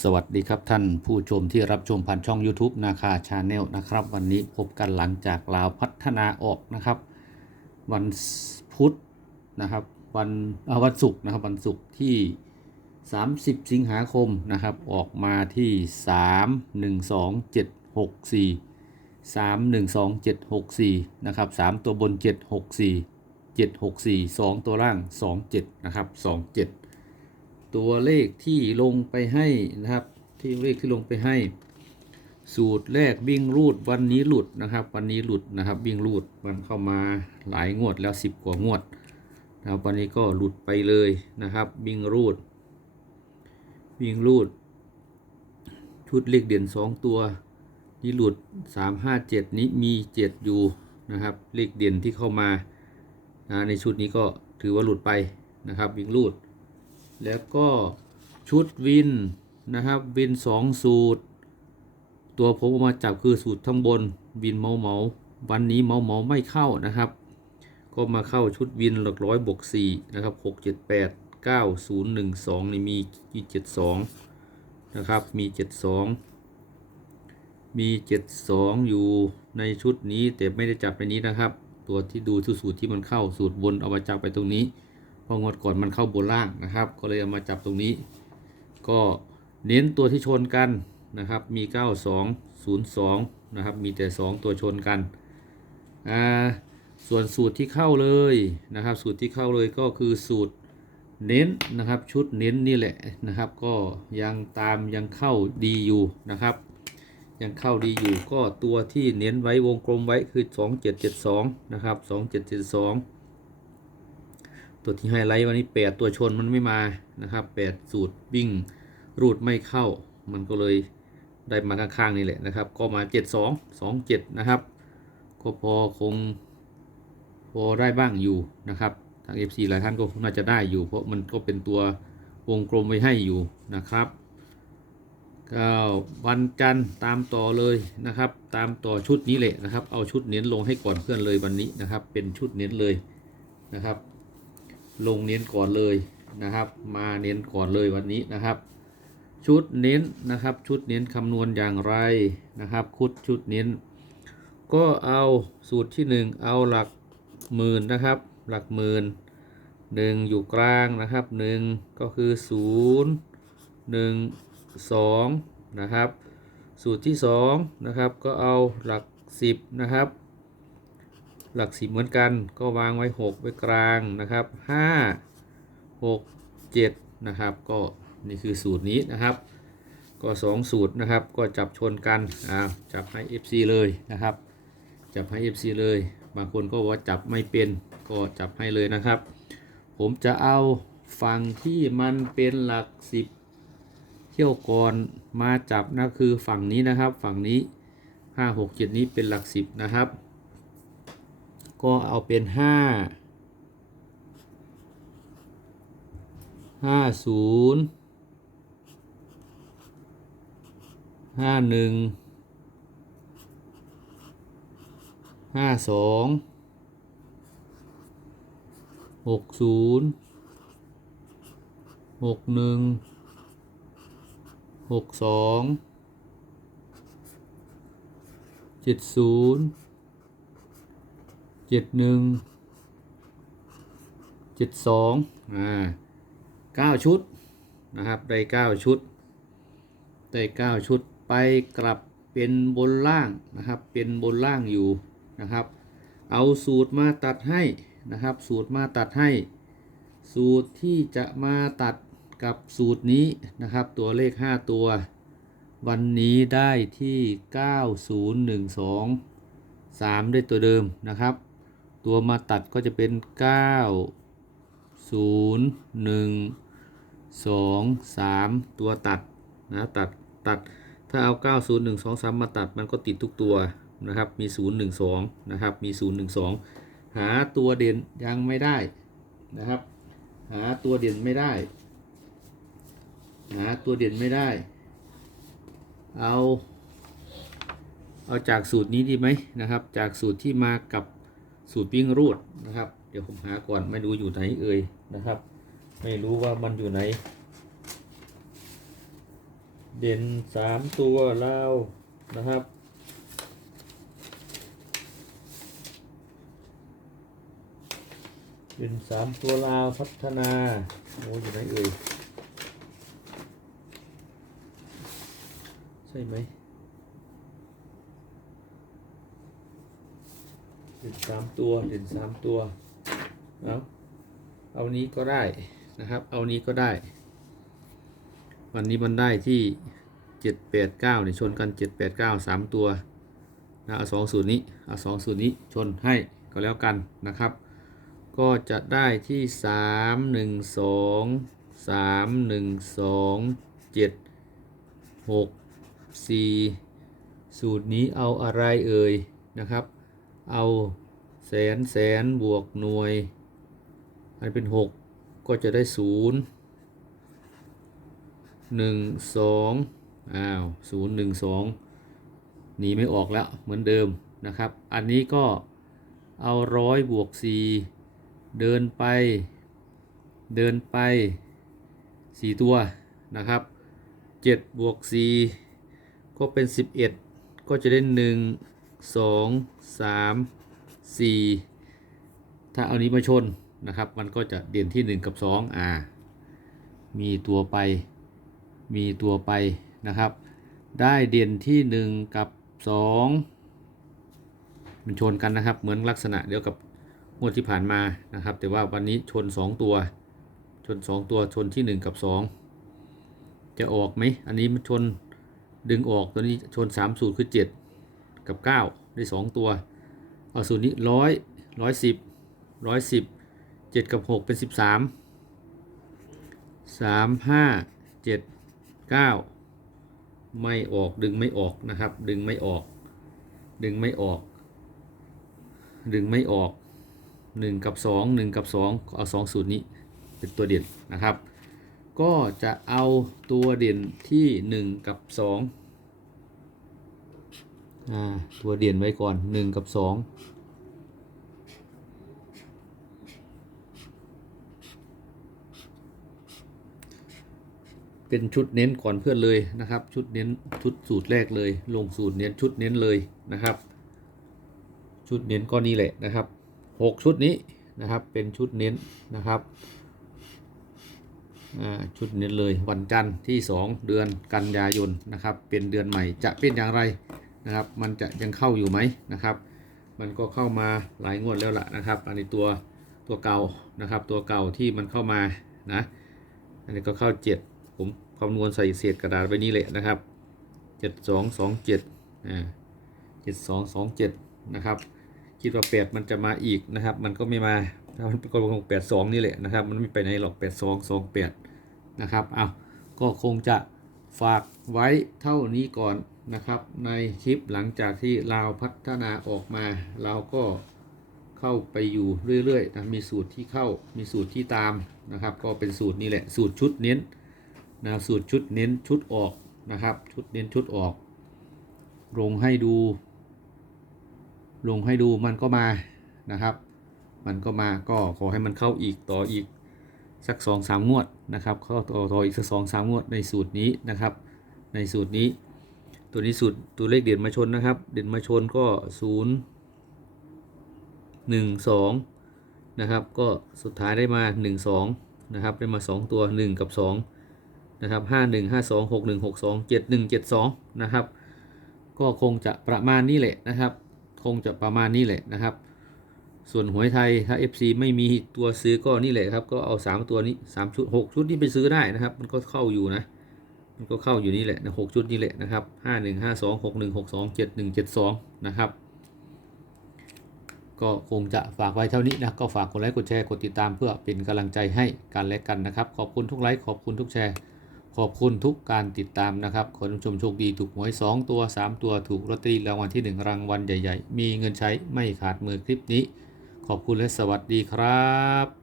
สวัสดีครับท่านผู้ชมที่รับชมผ่านช่อง YouTube นาคาชาแนลนะครับ วันนี้พบกันหลังจากลาวพัฒนาออกนะครับ วันพุธนะครับวันอาวันศุกร์นะครับวันศุกร์ที่ 30 สิงหาคมนะครับ ออกมาที่ 3 1 2 7 6 4 3 1 2 7 6 4นะครับ3 ตัวบน 7 6 4 7 6 4 2 ตัวล่าง 2 7นะครับ2 7 ตัวเลขที่ลงไปให้นะครับ ที่เลขที่ลงไปให้ สูตรแรกวิ่งรูดวันนี้หลุดนะครับ วันนี้หลุดนะครับวิ่งรูดมันเข้ามาหลายงวดแล้ว 10 กว่างวดนะครับวันนี้ก็หลุดไปเลยนะครับวิ่งรูด วิ่งรูด ชุดเลขเด่น 2 ตัวนี่หลุด 3 5 7 นี้มี 7 อยู่นะครับเลขเด่นที่เข้ามานะในชุดนี้ก็ถือว่าหลุดไปนะครับวิ่งรูด แล้วก็ชุดวินนะครับวิน 2 สูตร ตัวผมเอามาจับคือสูตรทั้งบนวินเมาเมาวันนี้เมาเมาไม่เข้านะครับ ก็มาเข้าชุดวินหลักร้อยบวกสี่นะครับหกเจ็ดแปดเก้าศูนย์หนึ่งสองนี่มีเจ็ดสองนะครับมีเจ็ดสองมีเจ็ดสองอยู่ในชุดนี้แต่ไม่ได้จับในนี้นะครับ ตัวที่ดูสูตรที่มันเข้าสูตรบนเอามาจับไปตรงนี้ พองวดก่อนมันเข้าบนล่างนะครับ ก็เลยเอามาจับตรงนี้ ก็เน้นตัวที่ชนกันนะครับ มี 9202 นะครับ มีแต่ 2 ตัวชนกันอ่าส่วนสูตรที่เข้าเลยนะครับ สูตรที่เข้าเลยก็คือสูตรเน้นนะครับ ชุดเน้นนี่แหละนะครับ ก็ยังตามยังเข้าดีอยู่นะครับ ยังเข้าดีอยู่ก็ตัวที่เน้นไว้วงกลมไว้คือ 2772 นะครับ 2772 ตัวที่ไฮไลท์วันนี้ 8 ตัวชนมันไม่มานะครับ8สูตรวิ่งรูดไม่เข้า มันก็เลยได้มาข้างๆนี่แหละนะครับ ก็มา 72 27 นะครับ ก็พอคงพอได้บ้างอยู่นะครับทาง FC หลายท่านก็น่าจะได้อยู่ เพราะมันก็เป็นตัววงกลมไว้ให้อยู่นะครับก็วันจันทร์ตามต่อเลยนะครับ ตามต่อชุดนี้แหละนะครับ เอาชุดเน้นลงให้ก่อนเพื่อนเลยวันนี้นะครับ เป็นชุดเน้นเลยนะครับ ลงเน้นก่อนเลยนะครับ มาเน้นก่อนเลยวันนี้นะครับ ชุดเน้นนะครับชุดเน้นคำนวณอย่างไรนะครับคุดชุดเน้น ก็เอาสูตรที่หนึ่งเอาหลักหมื่นนะครับ หลักหมื่นหนึ่งอยู่กลางนะครับหนึ่งก็คือศูนย์หนึ่งสองนะครับ สูตรที่สองนะครับก็เอาหลักสิบนะครับ หลักสิบเหมือนกันก็วางไว้ 6 ไว้กลางนะครับ 5 6 7 นะครับ ก็นี่คือสูตรนี้นะครับ ก็ 2 สูตรนะครับ ก็จับชนกันอ่าจับให้ FC เลยนะครับ จับให้ FC เลย บางคนก็ว่าจับไม่เป็นก็จับให้เลยนะครับ ผมจะเอาฝั่งที่มันเป็นหลัก10เที่ยวก่อนมาจับนะคือฝั่งนี้นะครับ ฝั่งนี้ 5 6 7 นี้เป็นหลัก10นะครับ ก็เอาเป็นห้าห้าศูนย์ห้าหนึ่งห้าสองหกศูนย์หกหนึ่งหกสองเจ็ดศูนย์ เจ็ดหนึ่งเจ็ดสองอ่าเก้าชุดนะครับได้เก้าชุดได้เก้าชุดไปกลับเป็นบนล่างนะครับ เป็นบนล่างอยู่นะครับ เอาสูตรมาตัดให้นะครับ สูตรมาตัดให้ สูตรที่จะมาตัดกับสูตรนี้นะครับ ตัวเลข 5 ตัว วันนี้ได้ที่ 9012 3ได้ตัวเดิมนะครับ ตัวมาตัดก็จะเป็น 9 0 1 2 3 ตัวตัดนะตัดตัดถ้าเอา 9 0 1 2 3 มาตัดมันก็ติดทุกตัวนะครับมี 0 1 2 นะครับมี 0 1 2 หาตัวเด่นยังไม่ได้นะครับ หาตัวเด่นไม่ได้ หาตัวเด่นไม่ได้ เอา เอาจากสูตรนี้ดีไหมนะครับ จากสูตรที่มากับ สูตรปิ้งรูดนะครับ เดี๋ยวผมหาก่อนไม่รู้อยู่ไหนเอ่ยนะครับ ไม่รู้ว่ามันอยู่ไหน เด่นสามตัวแล้วนะครับเด่นสามตัวลาวพัฒนาโอ้อยู่ไหนเอ่ยใช่ไหม เด่นสามตัวเด่นสามตัวเอาเอานี้ก็ได้นะครับ เอานี้ก็ได้ วันนี้มันได้ที่เจ็ดแปดเก้าเนี่ยชนกันเจ็ดแปดเก้าสามตัวนะเอาสองสูตรนี้เอาสองสูตรนี้ชนให้ก็แล้วกันนะครับ ก็จะได้ที่สามหนึ่งสองสามหนึ่งสองเจ็ดหกสี่สูตรนี้เอาอะไรเอ่ยนะครับ เอาแสนแสนบวกหน่วย อันเป็นหกก็จะได้ศูนย์หนึ่งสองอ้าวศูนย์หนึ่งสองหนีไม่ออกแล้วเหมือนเดิมนะครับ อันนี้ก็เอาร้อยบวกสี่เดินไปเดินไปสี่ตัวนะครับเจ็ดบวกสี่ก็เป็นสิบเอ็ดก็จะได้หนึ่ง สองสามสี่ถ้าเอานี้มาชนนะครับ มันก็จะเด่นที่ 1 กับ 2 อ่า มีตัวไป มีตัวไปนะครับ ได้เด่นที่ 1 กับ 2 มันชนกันนะครับ เหมือนลักษณะเดียวกับงวดที่ผ่านมานะครับ แต่ว่าวันนี้ชน 2 ตัว ชน 2 ตัว ชนที่ 1 กับ 2 จะออกไหม อันนี้มันชนดึงออกตัวนี้ชน 3 สูตรคือ 7 กับ 9 ได้ 2 ตัว เอาสูตรนี้ร้อยร้อยสิบร้อยสิบเจ็ดกับหกเป็นสิบสามสามห้าเจ็ดเก้าไม่ออกดึงไม่ออกนะครับ ดึงไม่ออก ดึงไม่ออก ดึงไม่ออกหนึ่งกับสองหนึ่งกับสองเอาสองสูตรนี้เป็นตัวเด่นนะครับ ก็จะเอาตัวเด่นที่หนึ่งกับสอง ตัวเด่นไว้ก่อนหนึ่งกับสองเป็นชุดเน้นก่อนเพื่อนเลยนะครับ ชุดเน้นชุดสูตรแรกเลย ลงสูตรเน้นชุดเน้นเลยนะครับ ชุดเน้นก็นี่แหละนะครับหกชุดนี้นะครับเป็นชุดเน้นนะครับชุดเน้นเลยวันจันทร์ที่ 2 เดือนกันยายนนะครับ เป็นเดือนใหม่จะเป็นอย่างไร นะครับ มันจะยังเข้าอยู่ไหมนะครับ มันก็เข้ามาหลายงวดแล้วล่ะนะครับ อันนี้ตัวตัวเก่านะครับ ตัวเก่าที่มันเข้ามานะ อันนี้ก็เข้า 7 ผมคำนวณใส่เศษกระดาษไว้นี่แหละนะครับ 7 2 2 7อ่า7 2 2 7นะครับ คิดว่า 8 มันจะมาอีกนะครับ มันก็ไม่มาถ้ามันก็คง8 2 นี่แหละนะครับ มันไม่ไปไหนหรอก 8 2 2 8 นะครับ เอาก็คงจะฝากไว้เท่านี้ก่อน นะครับ ในคลิปหลังจากที่เราพัฒนาออกมา เราก็เข้าไปอยู่เรื่อยๆนะมีสูตรที่เข้ามีสูตรที่ตามนะครับ ก็เป็นสูตรนี้แหละสูตรชุดเน้นนะสูตรชุดเน้นชุดออกนะครับ ชุดเน้นชุดออก ลงให้ดู ลงให้ดูมันก็มานะครับ มันก็มาก็ขอให้มันเข้าอีกต่ออีกสักสองสามงวดนะครับเข้าต่อต่ออีกสักสองสามงวดในสูตรนี้นะครับ ในสูตรนี้ ตัวนี้สูตรตัวเลขเด่นมาชนนะครับ เด่นมาชนก็ศูนย์หนึ่งสองนะครับก็สุดท้ายได้มาหนึ่งสองนะครับได้มาสองตัวหนึ่งกับสองนะครับห้าหนึ่งห้าสองหกหนึ่งหกสองเจ็ดหนึ่งเจ็ดสองนะครับก็คงจะประมาณนี้แหละนะครับ คงจะประมาณนี้แหละนะครับ ส่วนหวยไทยถ้า FC ไม่มีตัวซื้อก็นี่แหละครับก็เอา 3 ตัวนี้ 3 ชุด 6 ชุดนี้ไปซื้อได้นะครับ มันก็เข้าอยู่นะ มันก็เข้าอยู่นี่แหละนะ6ชุดนี้แหละนะครับ5 1 5 2 6 1 6 2 7 1 7 2นะครับ ก็คงจะฝากไว้เท่านี้นะ ก็ฝากกดไลค์กดแชร์กดติดตามเพื่อเป็นกำลังใจให้กันและกันนะครับ ขอบคุณทุกไลค์ขอบคุณทุกแชร์ ขอบคุณทุกการติดตามนะครับ ขอชมโชคดีถูกหวย2ตัว3ตัวถูกลอตเตอรี่รางวัลที่1รางวัลใหญ่ ๆ มีเงินใช้ไม่ขาดมือคลิปนี้ ขอบคุณและสวัสดีครับ